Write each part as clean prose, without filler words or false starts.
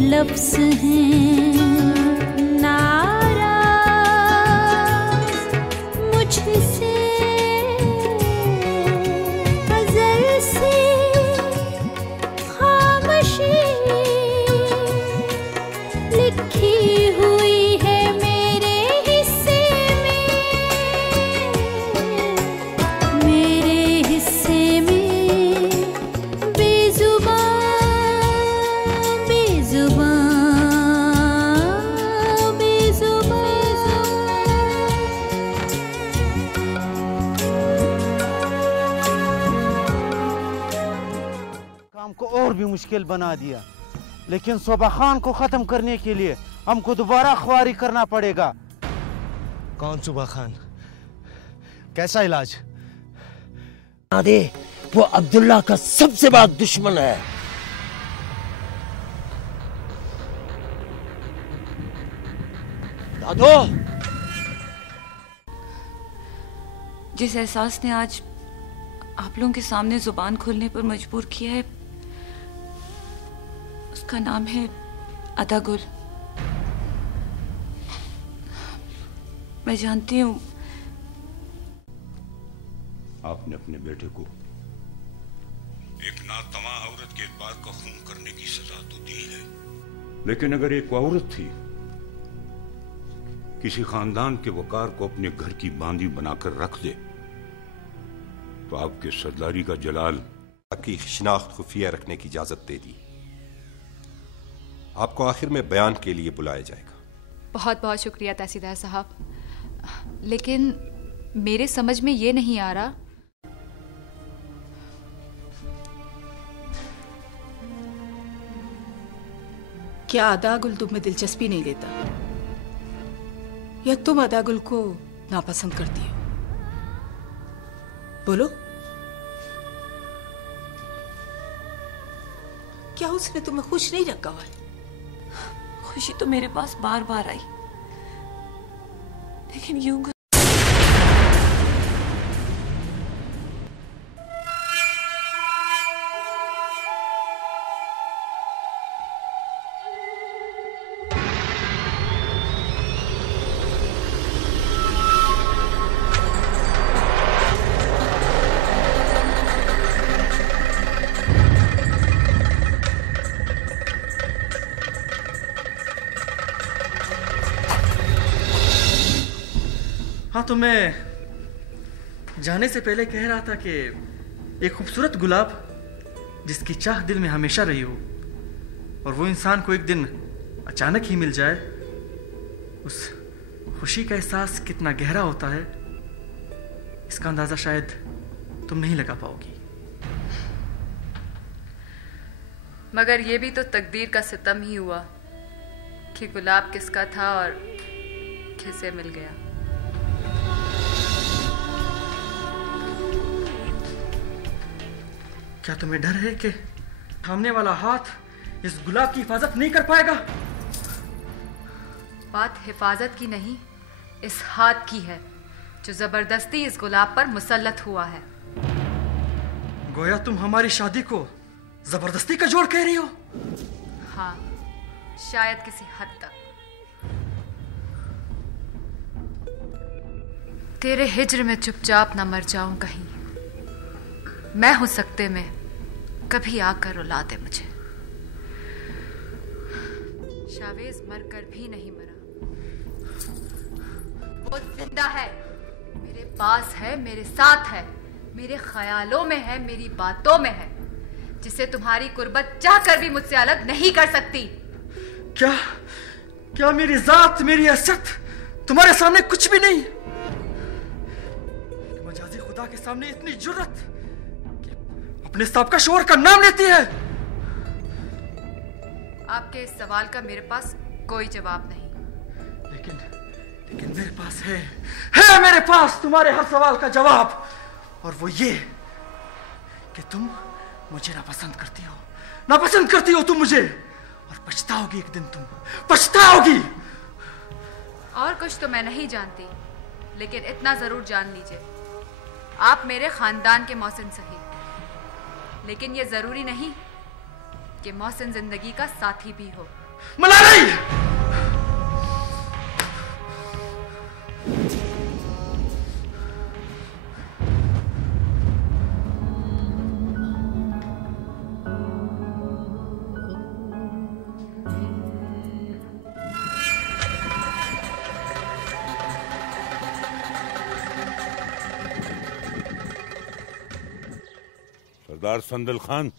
लफ्ज़ हैं नाराज़ मुझसे, अज़ल से खामोशी लिखी हुई है मेरे हिस्से में, मेरे हिस्से में बेज़ुबान बेज़ुबान बेज़ुबान। काम को और भी मुश्किल बना दिया, लेकिन सोबा खान को खत्म करने के लिए हमको दोबारा ख्वारी करना पड़ेगा। कौन सुबा खान? कैसा इलाज? दे, वो अब्दुल्ला का सबसे बड़ा दुश्मन है। दादो, जिस एहसास ने आज आप लोगों के सामने जुबान खोलने पर मजबूर किया है, उसका नाम है अदा गुल। मैं जानती हूँ आपने अपने बेटे को एक नातमा औरत के एतबार का खून करने की सजा तो दी है, लेकिन अगर एक औरत थी किसी खानदान के वकार को अपने घर की बांदी बनाकर रख दे तो आपके सरदारी का जलाल की शिनाख्त खुफिया रखने की इजाजत दे दी। आपको आखिर में बयान के लिए बुलाया जाएगा। बहुत बहुत शुक्रिया तहसीलदार साहब, लेकिन मेरे समझ में ये नहीं आ रहा क्या अदागुल तुम में दिलचस्पी नहीं लेता या तुम अदागुल को नापसंद करती हो? बोलो, क्या उसने तुम्हें खुश नहीं रखा हुआ है? खुशी तो मेरे पास बार बार आई, लेकिन यूं हाँ, तो मैं जाने से पहले कह रहा था कि एक खूबसूरत गुलाब जिसकी चाह दिल में हमेशा रही हो और वो इंसान को एक दिन अचानक ही मिल जाए, उस खुशी का एहसास कितना गहरा होता है इसका अंदाजा शायद तुम नहीं लगा पाओगी। मगर ये भी तो तकदीर का सितम ही हुआ कि गुलाब किसका था और किसे मिल गया। क्या तुम्हें डर है कि थामने वाला हाथ इस गुलाब की हिफाजत नहीं कर पाएगा? बात हिफाजत की नहीं, इस हाथ की है जो जबरदस्ती इस गुलाब पर मुसल्लत हुआ है। गोया तुम हमारी शादी को जबरदस्ती का जोड़ कह रही हो? हाँ, शायद किसी हद तक। तेरे हिज्र में चुपचाप न मर जाऊं कहीं, मैं हूं सकते में कभी आकर रुला दे मुझे। शावेज मरकर भी नहीं मरा, वो जिंदा है, मेरे पास है, मेरे साथ है, मेरे ख्यालों में है, मेरी बातों में है, जिसे तुम्हारी कुर्बत चाहकर भी मुझसे अलग नहीं कर सकती। क्या मेरी जात, मेरी हैसियत तुम्हारे सामने कुछ भी नहीं? मजाजी खुदा के सामने इतनी जुर्रत कि अपने साबका शोहर का नाम लेती है? आपके इस सवाल का मेरे पास कोई जवाब नहीं। लेकिन मेरे पास है मेरे पास तुम्हारे हर सवाल का जवाब, और वो ये कि तुम मुझे नापसंद करती हो तुम मुझे, और पछताओगी एक दिन, तुम पछताओगी। और कुछ तो मैं नहीं जानती, लेकिन इतना जरूर जान लीजिए, आप मेरे खानदान के मोहसिन सही, लेकिन ये जरूरी नहीं कि मोहसिन जिंदगी का साथी भी हो। मलारी! सरदार संदल खान,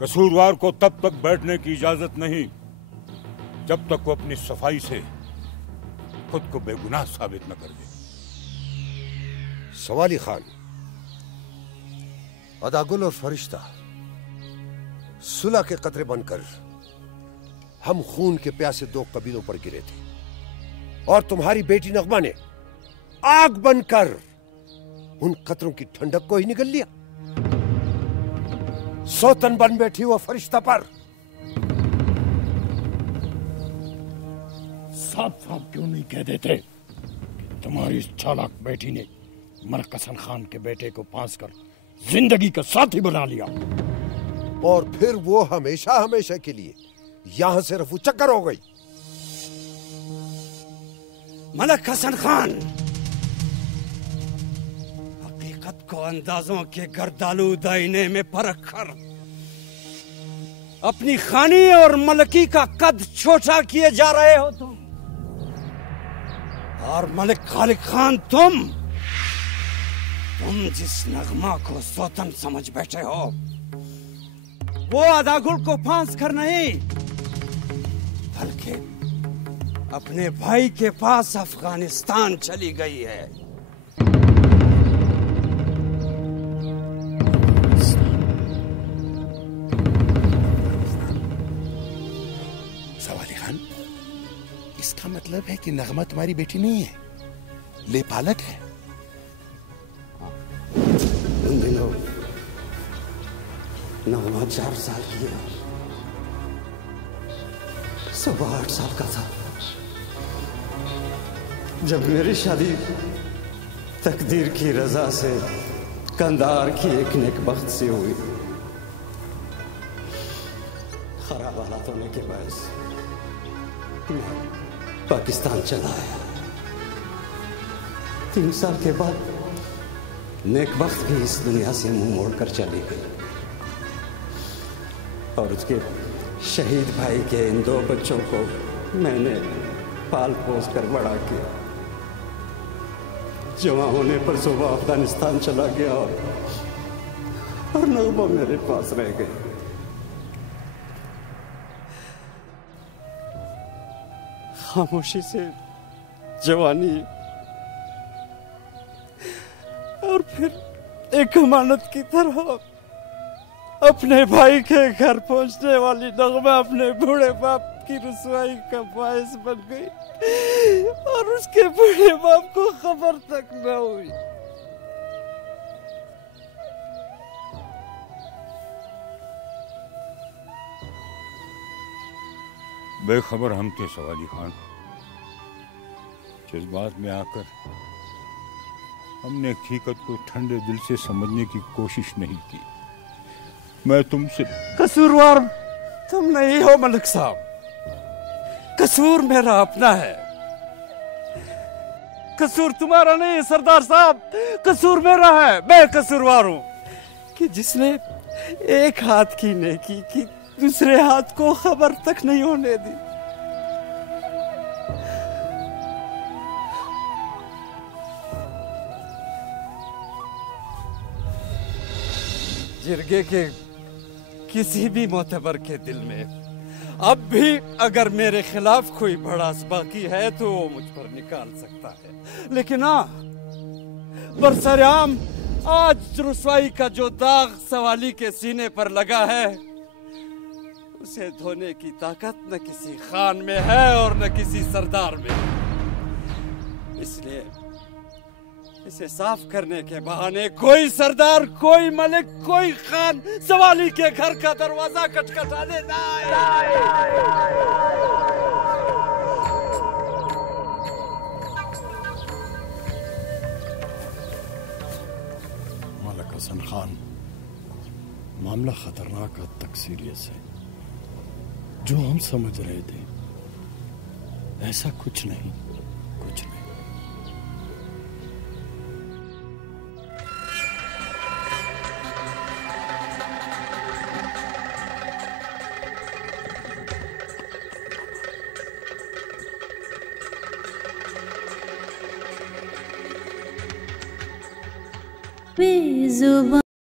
कसूरवार को तब तक बैठने की इजाजत नहीं जब तक वो अपनी सफाई से खुद को बेगुनाह साबित न कर दे। सवाली खान, अदागुल और फरिश्ता सुलह के कतरे बनकर हम खून के प्यासे दो कबीलों पर गिरे थे और तुम्हारी बेटी नगमा ने आग बनकर उन कतरों की ठंडक को ही निगल लिया। सौतन बन बैठी वो फरिश्ता पर। साफ साफ क्यों नहीं कह देते कि तुम्हारी इस चालाक बेटी ने मरकसन खान के बेटे को फांस कर जिंदगी का साथी बना लिया और फिर वो हमेशा हमेशा के लिए यहां से रफू चक्कर हो गई। मलक हसन खान, हकीकत को अंदाजों के गर्दालू दायने में परख कर अपनी खानी और मलकी का कद छोटा किए जा रहे हो तुम। और मलिक खालिक खान, तुम जिस नगमा को सौतन समझ बैठे हो वो अदागुल को फांस कर नहीं बल्कि अपने भाई के पास अफगानिस्तान चली गई है। सवाली खान, इसका मतलब है कि नगमा तुम्हारी बेटी नहीं है, ले पालक है। उन दिनों नगमा 4 साल की है, 8 साल का था जब मेरी शादी तकदीर की रजा से कंधार की एक नेकबख्त से हुई। खराब हालात होने के बायस मैं पाकिस्तान चला आया। 3 साल के बाद नेकबख्त भी इस दुनिया से मुंह मोड़कर चली गई और उसके शहीद भाई के इन 2 बच्चों को मैंने पाल पोस कर बड़ा किया। जवां होने पर सुबह अफगानिस्तान चला गया और नगमा मेरे पास रह गई। खामोशी से जवानी और फिर एक अमानत की तरह अपने भाई के घर पहुंचने वाली नगमा अपने बूढ़े बाप की रुसवाई का बायस बन गई और उसके बूढ़े बाप को खबर तक न हुई। बेखबर हम थे सवाली खान। जज्बात में आकर हमने हकीकत को ठंडे दिल से समझने की कोशिश नहीं की। मैं तुमसे कसूरवार तुम नहीं हो मलिक साहब, कसूर मेरा अपना है। कसूर तुम्हारा नहीं है सरदार साहब, कसूर मेरा है। मैं कसूरवार हूं कि जिसने एक हाथ की नेकी की दूसरे हाथ को खबर तक नहीं होने दी। जिरगे के किसी भी मोतबर के दिल में अब भी अगर मेरे खिलाफ कोई भड़ास बाकी है तो वो मुझ पर निकाल सकता है, लेकिन बरसराम आज रुसवाई का जो दाग सवाली के सीने पर लगा है उसे धोने की ताकत न किसी खान में है और न किसी सरदार में। इसलिए इसे साफ करने के बहाने कोई सरदार, कोई मलिक, कोई खान सवाली के घर का दरवाजा खटखटाने ना आए। मलिक हसन खान, मामला खतरनाक हद तक सीरियस है। जो हम समझ रहे थे ऐसा कुछ नहीं, कुछ नहीं। बेजुबान